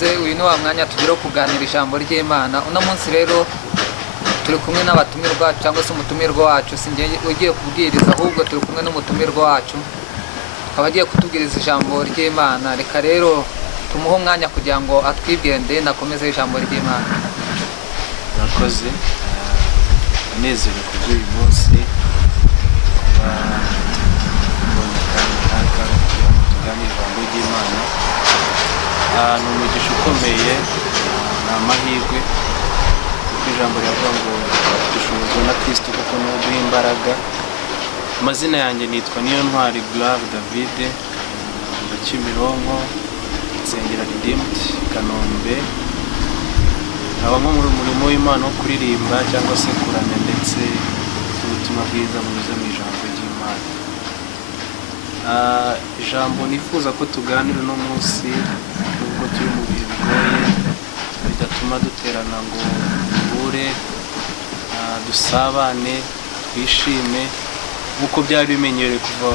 murakoze. Uyu ni wa mwanya tugira kuganira ijambo ry'Imana. Uno munsi rero turi kumwe n'abatumirwa cyangwa se umutumirwa wacu, singiye ugiye kubwiriza, ahubwo turi kumwe n'umutumirwa wacu abagiye kutubwiriza ijambo ry'Imana. Reka rero tumuhe umwanya kugira ngo atwibwende nakomeze ijambo ry'Imana. Murakoze. Nezerewe kubw'uyu munsi tuganira ijambo ry'Imana. Ni umugisha ukomeye, ni amahirwe kuko ijambo riravuga ngo dushobozwa na Kristo kuko ni we uduha imbaraga. Amazina yanjye nitwa Niyontwari David, Kimironko, nsengera Redeemed Kanombe. Nkaba nko mu murimo w'Imana wo kuririmba cyangwa se kuramya ndetse n'ubutumwa bwiza bunyuze mu ijambo ry'Imana. Ijambo nifuza ko tuganira uno munsi nubwo turi mu bihe bigoye bidatuma duterana ngo duhure, dusabane, twishime nk'uko byari bimenyerewe kuva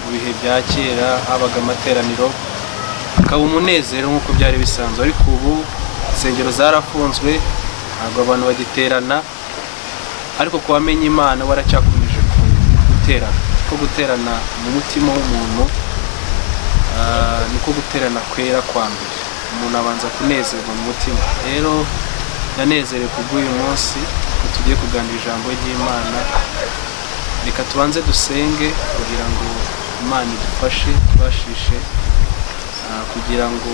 mu bihe bya kera. Habaga amateraniro akaba umunezero nk'uko byari bisanzwe, ariko ubu insengero zarafunzwe, ntabwo abantu bagiterana. Ariko ku bamenye Imana waracyakomeje guterana. Ko guterana mu mutima w'umuntu niko guterana kwera kwa mbere. Umuntu abanza kunezerwa mu mutima. Rero ndanezerewe kubw'uyu munsi ko tugiye kuganira ijambo ry'Imana. Reka tubanze dusenge kugira ngo Imana idufashe, tubashishe kugira ngo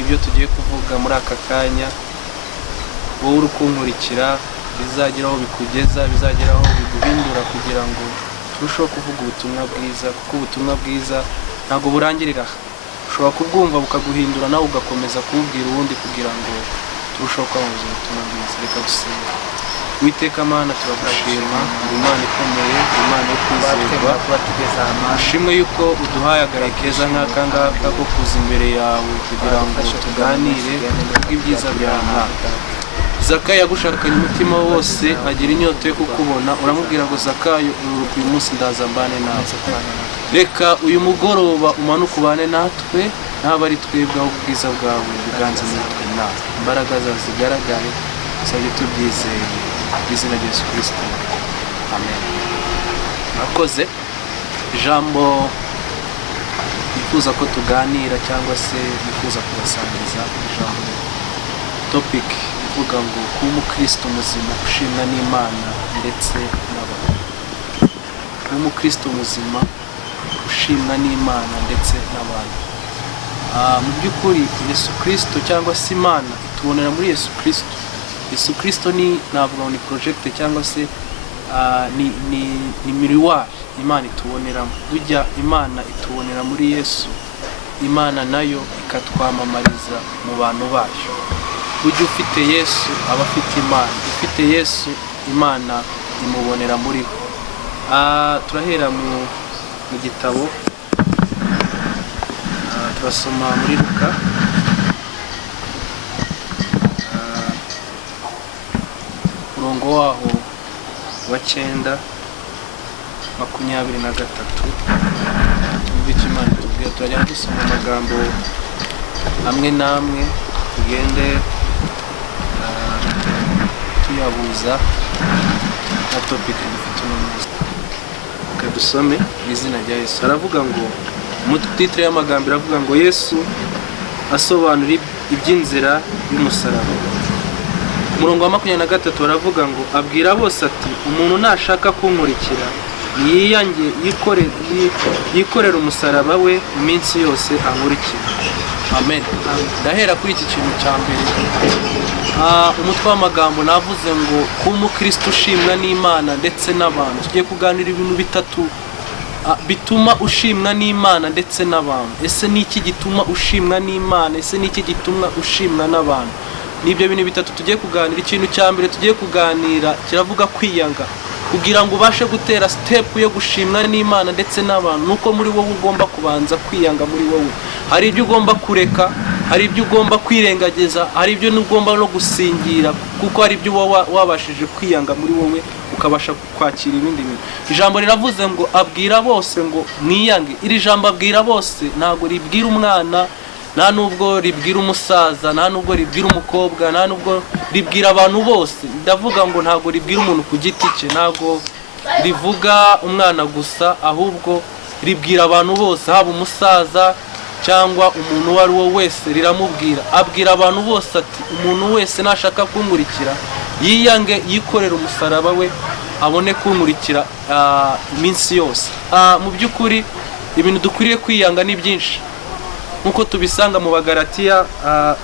ibyo tugiye kuvuga muri aka kanya wowe uri kunkurikira bizagera aho bikugeza, bizagera aho biguhindura, kugira ngo turusheho kuvuga ubutumwa bwiza, kuko ubutumwa bwiza ntabwo burangirira. Ushobora kubwumva bukaguhindura, nawe ugakomeza kububwira uwundi kugira ngo turusheho kwamamaza ubutumwa bwiza. Reka dusenge. Uwiteka Mana, turagushima, uri Imana ikomeye, Imana yo kwizerwa. Ushimwe yuko uduhaye agahe keza nk'aka ngaka ko kuza imbere yawe kugira ngo tuganire kubw'ibyiza byawe. Zakayo yagushakanye umutima wose, agira inyota yo kukubona. Uramubwira ngo Zakayo, uyu munsi ndaza mbane nawe. Reka uyu mugoroba umanuke ubane natwe, ntabwo ari twebwe aho ubwiza bwawe buganze natwe nawe. Imbaraga zawe zigaragare, tuzajya tubyizeye mu izina rya Yesu Kristo. Amen. Murakoze. Ijambo nifuza ko tuganira cyangwa se nifuza kubasangiza ijambo topic ivuga ngo kuba umukristo muzima ushimwa n'Imana ndetse n'abantu. Kuba umukristo muzima ushimwa n'Imana ndetse n'abantu. Mu by'ukuri Yesu Kristo cyangwa se Imana itubonera muri Yesu Kristo. Yesu Kristo ni navuga ni project cyangwa se ni miriwari Imana ituboneramo. Burya Imana itubonera muri Yesu, Imana nayo ikatwamamariza mu bantu bayo. Burya ufite Yesu aba afite Imana, ufite Yesu Imana imubonera muri ho. Turahera mu gitabo, turasoma muri Luka umurongo waho wa 9:23. Bityo Imana itubwira, turajya dusoma amagambo amwe n'amwe tugende tuyabuza na topic dufite uno munsi. Reka dusome mu izina rya Yesu. Aravuga ngo, mu titre y'amagambo iravuga ngo Yesu asobanura iby'inzira y'umusaraba. Umurongo wa 23 aravuga ngo, abwira bose ati, umuntu nashaka kunkurikira yiyange yikorera umusaraba we iminsi yose ankurikira. Amen. Ndahera kuri iki kintu cya mbere. Umutwe w'amagambo navuze ngo kuba umukristo ushimwa n'Imana ndetse n'abantu. Tugiye kuganira ibintu bitatu bituma ushimwa n'Imana ndetse n'abantu. Ese ni iki gituma ushimwa n'Imana? Ese ni iki gituma ushimwa n'abantu? Nibyo bintu bitatu tugiye kuganira. Ikintu cya mbere tugiye kuganira kiravuga kwiyanga. Kugira ngo ubashe gutera step yo gushimwa n'Imana ndetse n'abantu, nuko muri wowe ugomba kubanza kwiyanga muri wowe. Hari ibyo ugomba kureka, hari ibyo ugomba kwirengagiza, hari ibyo ugomba no gusingira, kuko hari ibyo wabashije kwiyanga muri wowe ukabasha kwakira ibindi bintu. Ijambo riravuze ngo abwira bose ngo mwiyange. Iri jambo abwira bose ntago ribwira umwana, nta nubwo ribwira umusaza, nta nubwo ribwira umukobwa, nta nubwo ribwira abantu bose. Ndavuga ngo ntabwo ribwira umuntu ku giti cye, ntabwo rivuga umwana gusa, ahubwo ribwira abantu bose, haba umusaza cyangwa umuntu uwo ari wo wese riramubwira. Abwira abantu bose ati umuntu wese nashaka kunkurikira yiyange, yikorera umusaraba we, abone kunkurikira iminsi yose. Mu by'ukuri ibintu dukwiriye kwiyanga ni byinshi, nkuko tubisanga mu Bagalatiya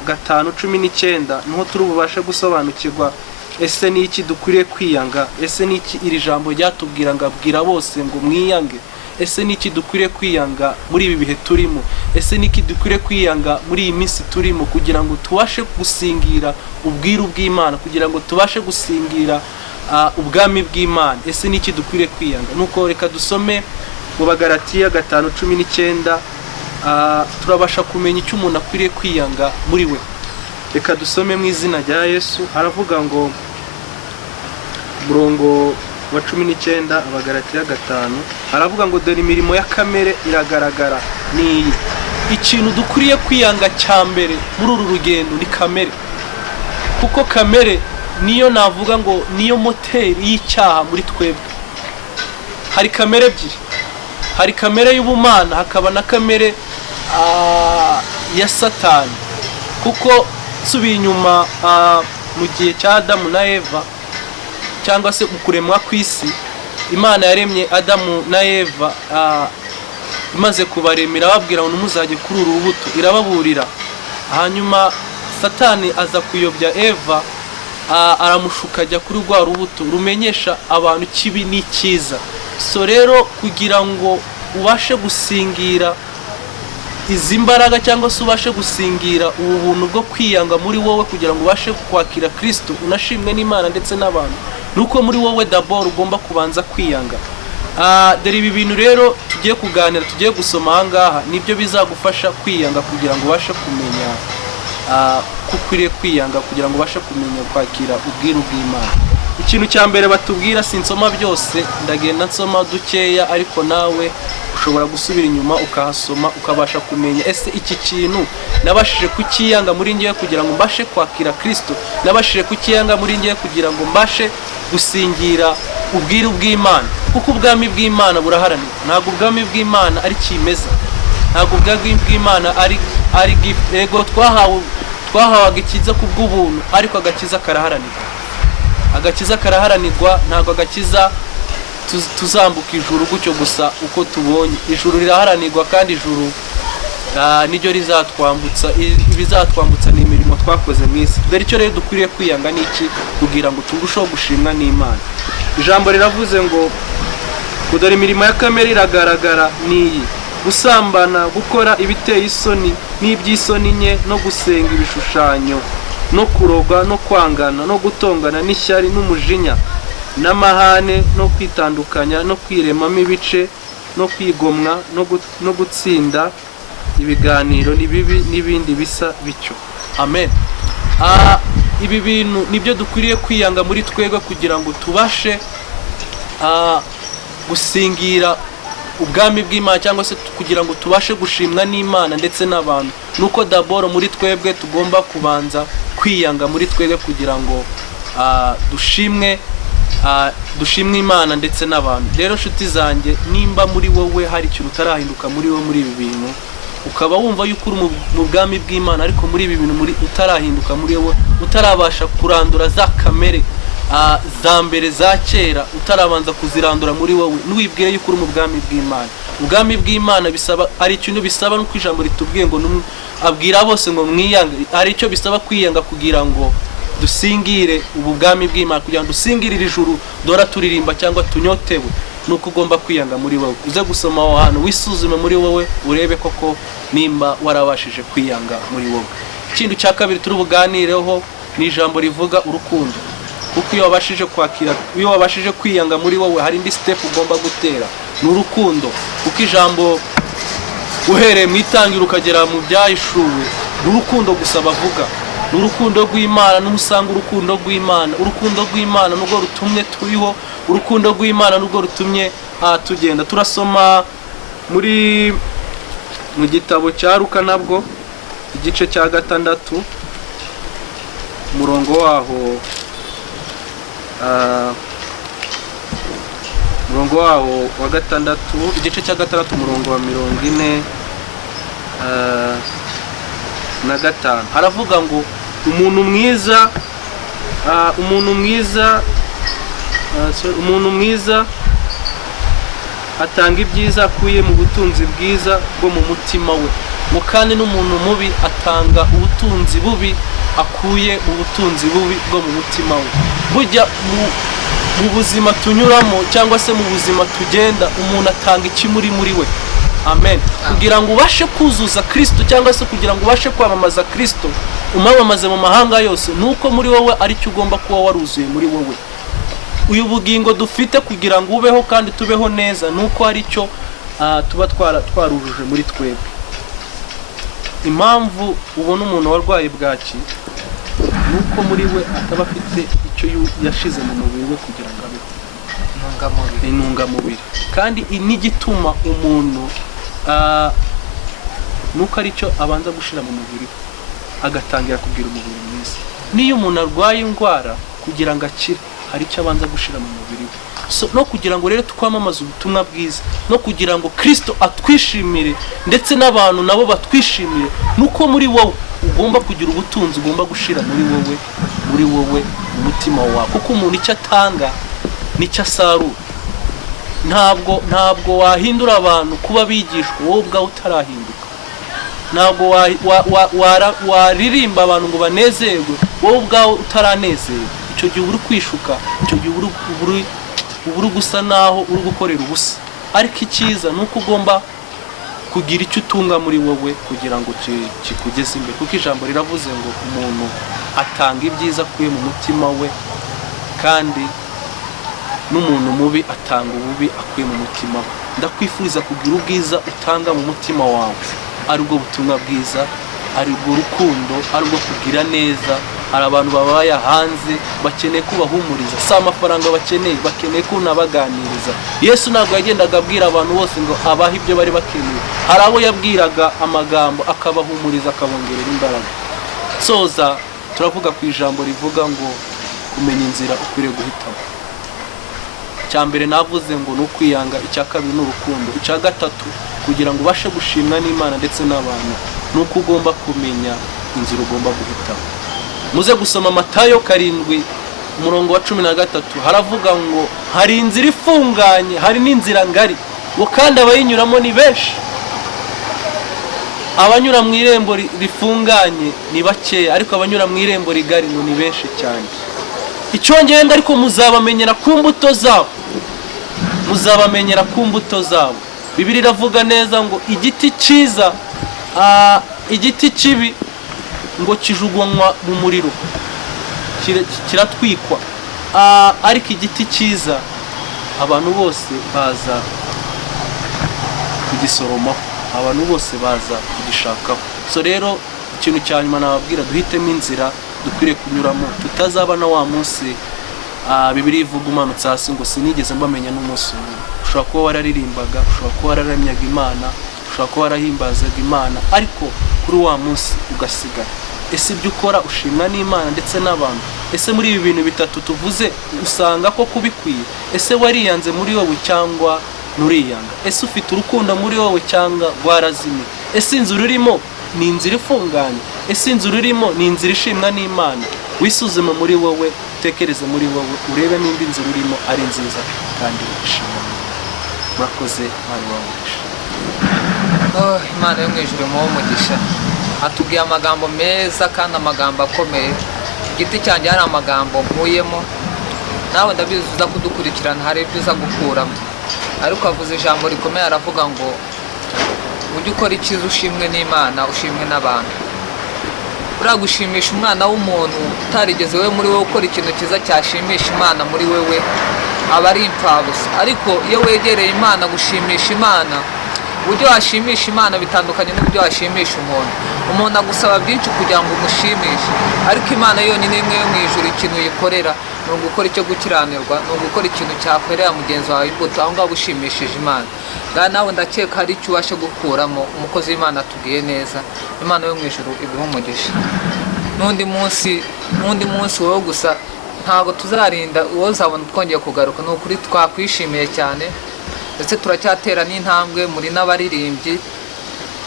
5:19, niho turi bubashe gusobanukirwa ese ni iki dukwiriye kwiyanga, ese ni iki iri jambo ryatubwira ngo abwira bose ngo mwiyange, ese ni iki dukwiriye kwiyanga muri ibi bihe turimo, ese ni iki dukwiriye kwiyanga muri iyi minsi turimo, kugira ngo tubashe gusingira ubwiru bw'Imana, kugira ngo tubashe gusingira ubwami bw'Imana. Ese ni iki dukwiriye kwiyanga? Nuko reka dusome mu Bagalatiya 5:19, turabasha kumenya icyo umuntu akwiriye kwiyanga muri we. Reka dusome mu izina rya Yesu. Haravuga ngo murongo wa 19, Abagalatiya 5, haravuga ngo dore imirimo ya kamere iragaragara ni iyi. Ikintu dukwiriye kwiyanga cya mbere muri uru rugendo ni kamere, kuko kamere niyo navuga ngo niyo moteri y'icyaha muri twebwe. Hari kamere ebyiri, hari kamere y'ubumana, hakaba na kamere ya Satani. Kuko subiye inyuma mu gihe cya Adamu na Eva, cyangwa se mu kuremwa kw'isi, Imana yaremye Adamu na Eva, imaze kubaremera babwira ngo ntimuzajye kuri uru rubuto, irababurira. Hanyuma Satani aza kuyobya Eva, aramushuka ajya kuri rwa rubuto rumenyesha abantu kibi n'icyiza. So rero kugira ngo ubashe gusingira izi mbaraga, cyangwa se ubashe gusingira ubu buntu bwo kwiyanga muri wowe, kugira ngo ubashe kwakira Kristo unashimwe n'Imana ndetse n'abantu, nuko muri wowe d'abord ugomba kubanza kwiyanga. Dore ibi bintu rero tugiye kuganira, tugiye gusoma aha ngaha, nibyo bizagufasha kwiyanga, kugira ngo ubashe kumenya kukwiriye kwiyanga, kugira ngo ubashe kumenya kwakira ubwiru bw'Imana. Ikintu cya mbere batubwira, sinsoma byose, ndagenda nsoma dukeya, ariko nawe ushobora gusubira inyuma ukahasoma ukabasha kumenya ese iki kintu nabashije kukiyanga muri ngiye kugira ngo mbashe kwakira Kristo, nabashije kukiyanga muri ngiye kugira ngo mbashe gusingira ubwiru bw'Imana. Kuko ubwami bw'Imana buraharanira, ntabwo ubwami bw'Imana ari kimeza, ntabwo ubwami bw'Imana ari gift. Ego twahawe agakiza ku bw'ubuntu, ariko agakiza karaharanirwa. Agakiza karaharanirwa, ntabwo agakiza tuzambuka ijuru gutyo gusa uko tubonye. Ijuru riraharanirwa, kandi ijuru niryo rizatwambutsa. Ibizatwambutsa ni imirimo twakoze mu isi. Dore icyo rero dukwiriye kwiyanga ni iki, kugira ngo turusheho gushimwa n'Imana. Ijambo riravuze ngo dore imirimo ya kamere iragaragara ni iyi: gusambana, gukora ibiteye isoni n'iby'isoni nke, no gusenga ibishushanyo, no kuroga, no kwangana, no gutongana n'ishyari n'umujinya n'amahane, no kwitandukanya, no kwiremamo ibice, no kwigomwa, no gutsinda ibiganiro n'ibibi n'ibindi bisa bityo. Amen. Ibi bintu nibyo dukwiriye kwiyanga muri twebwe, kugira ngo tubashe gusingira ubwami bw'Imana, cyangwa se kugira ngo tubashe gushimwa n'Imana ndetse n'abantu. Nuko d'abord muri twebwe tugomba kubanza kwiyanga muri twebwe, kugira ngo dushimwe Imana ndetse n'abantu. Rero nshuti zanjye, nimba muri wowe hari ikintu utarahinduka muri wowe muri ibi bintu, ukaba wumva yuko uri mu bwami bw'Imana, ariko muri ibi bintu utarahinduka muri wowe, utarabasha kurandura za kamere za mbere za kera, utarabanza kuzirandura muri wowe, ntiwibwire yuko uri mu bwami bw'Imana. Ubwami bw'Imana bisaba, ari ikintu bisaba, nuko ijambo ritubwiye ngo abwira bose ngo mwiyange. Ari icyo bisaba kwiyanga, kugira ngo dusingire ubu bwami bw'Imana, kugira ngo dusingire iri juru dora turirimba cyangwa tunyotewe. Nuko ugomba kwiyanga muri wowe. Uze gusoma aho hantu, wisuzume muri wowe, urebe koko nimba warabashije kwiyanga muri wowe. Ikintu cya kabiri turi buganireho ni ijambo rivuga urukundo. Kuko iyo wabashije kwiyanga muri wowe, hari indi step ugomba gutera, ni urukundo. Kuko ijambo uhereye mu itangira ukagera mu byahishuwe, ni urukundo gusa bavuga. Ni urukundo rw'Imana, n'umusanga urukundo rw'Imana. Urukundo rw'Imana nubwo rutumye turiho, urukundo rw'Imana nubwo rutumye tugenda. Turasoma mu gitabo cya Luka nabwo igice cya 6 umurongo waho wa 6, igice cya 6 umurongo wa 45 haravuga ngo umuntu mwiza atanga ibyiza akuye mu butunzi bwiza bwo mu mutima we, ngo kandi n'umuntu mubi atanga ubutunzi bubi akuye mu butunzi bubi bwo mu mutima we. Burya mu buzima tunyuramo cyangwa se mu buzima tugenda, umuntu atanga iki muri we. Amen. Kugira ngo ubashe kuzuza Kristo cyangwa se kugira ngo ubashe kwamamaza Kristo, umwamamaze mu mahanga yose, nuko muri wowe ari cyo ugomba kuba waruzuye muri wowe. Uyu bugingo dufite kugira ngo ubeho kandi tubeho neza, nuko ari cyo tuba twarujuje muri twebwe. Impamvu ubona umuntu warwaye bwaki nuko muri we ataba afite icyo yashize mu mubiri we kugira ngo abeho, intungamubiri. Kandi n'igituma umuntu nuko ari cyo abanza gushira mu mubiri we, agatangira kugira umubiri mwiza. Niyo umuntu arwaye indwara kugira ngo akire, hari icyo abanza gushira mu mubiri we. No kugira ngo rero twamamaze ubutumwa bwiza, no kugira ngo Kristo atwishimire ndetse n'abantu nabo batwishimire, nuko muri wowe ugomba kugira ubutunzi, ugomba gushira muri wowe umutima wawe. Kuko umuntu icyo atanga nicyo asarura. Ntabwo wahindura abantu kuba bigishwa wowe ubwawe utarahinduka. Ntabwo waririmba abantu ngo banezerwe wowe ubwawe utaranezerwa. Icyo gihe uri kwishuka, icyo gihe uri gusa naho uri gukorera ubusa. Ariko icyiza nuko ugomba kugira icyo utunga muri wowe kugira ngo kikugeze imbere. Kuko ijambo riravuze ngo umuntu atanga ibyiza akuye mu mutima we, kandi n'umuntu mubi atanga ububi akuye mu mutima we. Ndakwifuriza kugira ubwiza utanga mu mutima wawe, ari bwo butumwa bwiza, ari bwo rukundo, ari bwo kugira neza. Hari abantu babaye hanze bakeneye kubahumuriza, si amafaranga bakeneye ko unabaganiriza. Yesu ntabwo yagendaga abwira abantu bose ngo abahe ibyo bari bakeneye. Hari abo yabwiraga amagambo akabahumuriza, akabongerera imbaraga. Soza turavuga ku ijambo rivuga ngo kumenya inzira ukwiriye guhitamo. Icya mbere navuze ngo ni ukwiyanga, icya kabiri ni urukundo, icya gatatu kugira ngo ubashe gushimwa n'Imana ndetse n'abantu nuko ugomba kumenya inzira ugomba guhitamo. Muze gusoma Matayo 7 umurongo wa 13, haravuga ngo hari inzira ifunganye, hari n'inzira ngari, ngo kandi abayinyuramo ni benshi. Abanyura mu irembo rifunganye ni bakeya, ariko abanyura mu irembo rigari ngo ni benshi cyane. Icyongeye ngo ariko muzabamenyera ku mbuto zabo, muzabamenyera ku mbuto zabo. Bibiliya iravuga neza ngo igiti cyiza, igiti kibi ngo kijugunywa mu muriro, kiratwikwa. Ariko igiti cyiza abantu bose baza kugisoromaho, abantu bose baza kugishakaho. So rero ikintu cya nyuma nababwira, duhitemo inzira dukwiriye kunyuramo, tutazaba na wa munsi Bibiliya ivuga umanutse hasi ngo sinigeze mbamenya n'umunsi umwe. Ushobora kuba wararirimbaga, ushobora kuba wararamyaga Imana, ushobora kuba warahimbazaga Imana, ariko kuri wa munsi ugasigara. Ese ibyo ukora ushimwa n'Imana ndetse n'abantu? Ese muri ibi bintu bitatu tuvuze usanga ko kubikwiye? Ese wariyanze muri wowe cyangwa nuriyanga? Ese ufite urukundo muri wowe cyangwa rwarazimye? Ese inzira urimo ni inzira ifunganye? Ese inzira urimo ni inzira ishimwa n'Imana? Wisuzume muri wowe, utekereze muri wowe, urebe nimba inzira urimo ari nziza kandi ishimwa. Murakoze, Imana ibamugisha. Imana yo mu ijuru imuhe umugisha. Atubwiye amagambo meza kandi amagambo akomeye. Igiti cyanjye hari amagambo nkuyemo, nawe ndabizi uza kudukurikirana hari ibyo uza gukuramo. Ariko avuze ijambo rikomeye, aravuga ngo ujye ukora icyiza ushimwe n'Imana, ushimwe n'abantu. Buriya gushimisha umwana w'umuntu utarigeze we muri wowe ukora ikintu cyiza cyashimisha Imana muri wewe, aba ari impfabusa. Ariko iyo wegereye Imana, gushimisha Imana, uburyo washimisha Imana bitandukanye n'uburyo washimisha umuntu. umuntu agusaba byinshi kugira ngo umushimishe, ariko Imana yonyine imwe yo mu ijuru ikintu uyikorera ni ugukora icyo gukiranirwa, ni ugukora ikintu cyakwerera mugenzi wawe imbuto, aho ngaho ushimishije Imana. Ngaho nawe ndakeka hari icyo ubashe gukuramo. Umukozi w'Imana atubwiye neza, Imana yo mu ijuru iguha umugisha. N'undi munsi wowe gusa ntabwo tuzarinda, uwo uzabona twongeye kugaruka. Ni ukuri twakwishimiye cyane, ndetse turacyatera n'intambwe muri n'abaririmbyi,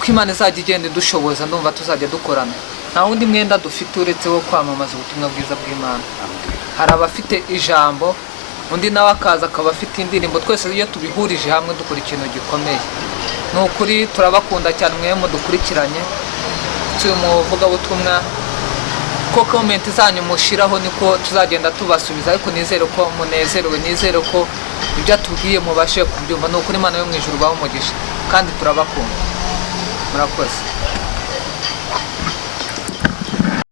ko Imana izajya igenda idushoboza. Ndumva tuzajya dukorana. Nta wundi mwenda dufite uretse wo kwamamaza ubutumwa bwiza bw'Imana. Hari abafite ijambo, undi nawe akaza akaba afite indirimbo. Twese iyo tubihurije hamwe dukora ikintu gikomeye. Ni ukuri turabakunda cyane mwe mudukurikiranye, turi mu vugabutumwa. Ko comment zanyu mushiraho niko tuzagenda tubasubiza, ariko nizere ko munezerewe, nizere ko ibyo atubwiye mubashe kubyumva. Ni ukuri Imana yo mu ijuru baho umugisha, kandi turabakunda. Murakoze.